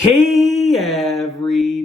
Hey everybody,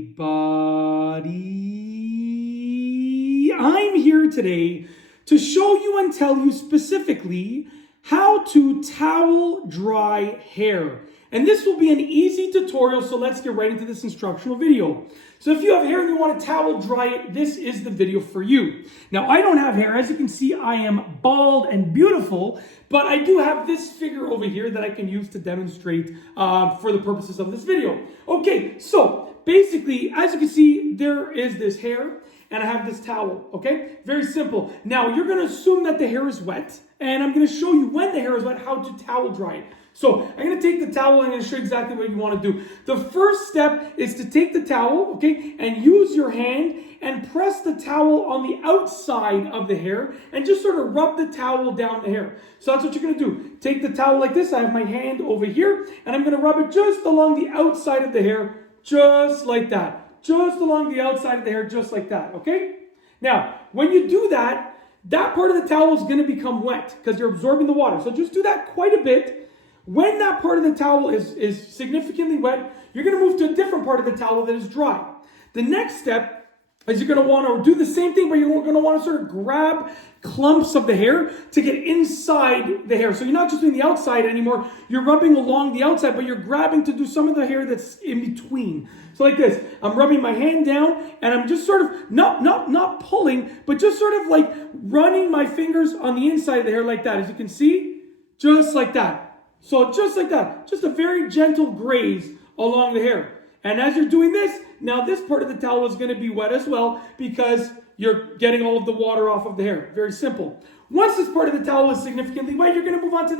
I'm here today to show you and tell you specifically how to towel dry hair. And this will be an easy tutorial, so let's get right into this instructional video. So if you have hair and you want to towel dry it, this is the video for you. Now, I don't have hair. As you can see, I am bald and beautiful, but I do have this figure over here that I can use to demonstrate for the purposes of this video. Okay, so basically, as you can see, there is this hair and I have this towel, okay? Very simple. Now, you're gonna assume that the hair is wet, and I'm gonna show you when the hair is wet, how to towel dry it. So I'm going to take the towel and I'm going to show you exactly what you want to do. The first step is to take the towel, okay, and use your hand and press the towel on the outside of the hair and just sort of rub the towel down the hair. So that's what you're going to do. Take the towel like this. I have my hand over here and I'm going to rub it just along the outside of the hair, just like that. Just along the outside of the hair, just like that, okay? Now, when you do that, that part of the towel is going to become wet because you're absorbing the water. So just do that quite a bit. When that part of the towel is significantly wet, you're going to move to a different part of the towel that is dry. The next step is you're going to want to do the same thing, but you're going to want to sort of grab clumps of the hair to get inside the hair. So you're not just doing the outside anymore, you're rubbing along the outside, but you're grabbing to do some of the hair that's in between. So like this, I'm rubbing my hand down and I'm just sort of, not pulling, but just sort of like running my fingers on the inside of the hair like that. As you can see, just like that. So just like that, just a very gentle graze along the hair. And as you're doing this, now this part of the towel is going to be wet as well because you're getting all of the water off of the hair. Very simple. Once this part of the towel is significantly wet, you're going to move on to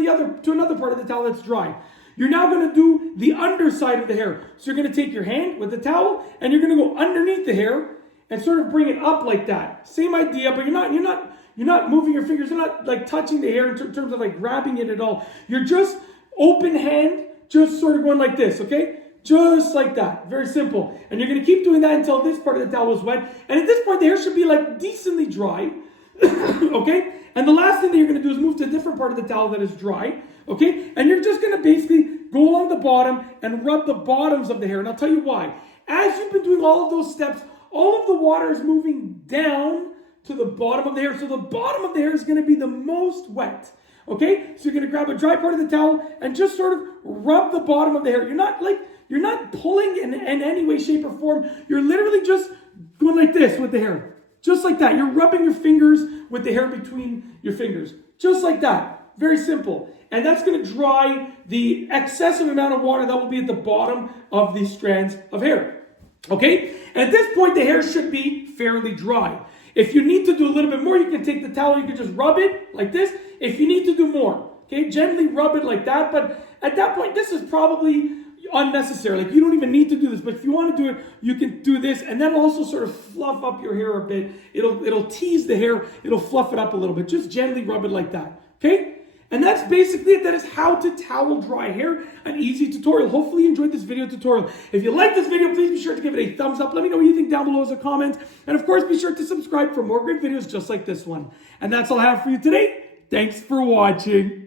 another part of the towel that's dry. You're now going to do the underside of the hair. So you're going to take your hand with the towel and you're going to go underneath the hair and sort of bring it up like that. Same idea, but you're not moving your fingers. You're not like touching the hair in terms of like grabbing it at all. You're just open hand, just sort of going like this, okay? Just like that. Very simple. And you're going to keep doing that until this part of the towel is wet. And at this point, the hair should be like decently dry, okay? And the last thing that you're going to do is move to a different part of the towel that is dry, okay? And you're just going to basically go along the bottom and rub the bottoms of the hair. And I'll tell you why. As you've been doing all of those steps, all of the water is moving down to the bottom of the hair. So the bottom of the hair is going to be the most wet. Okay, so you're going to grab a dry part of the towel and just sort of rub the bottom of the hair. You're not pulling in any way, shape, or form. You're literally just going like this with the hair. Just like that. You're rubbing your fingers with the hair between your fingers. Just like that. Very simple. And that's going to dry the excessive amount of water that will be at the bottom of these strands of hair. Okay? At this point, the hair should be fairly dry. If you need to do a little bit more, you can take the towel, you can just rub it like this. If you need to do more, okay, gently rub it like that. But at that point, this is probably unnecessary. Like, you don't even need to do this. But if you want to do it, you can do this. And that'll also sort of fluff up your hair a bit. It'll tease the hair. It'll fluff it up a little bit. Just gently rub it like that, okay? And that's basically it. That is how to towel dry hair. An easy tutorial. Hopefully you enjoyed this video tutorial. If you like this video, please be sure to give it a thumbs up. Let me know what you think down below as a comment. And of course, be sure to subscribe for more great videos just like this one. And that's all I have for you today. Thanks for watching.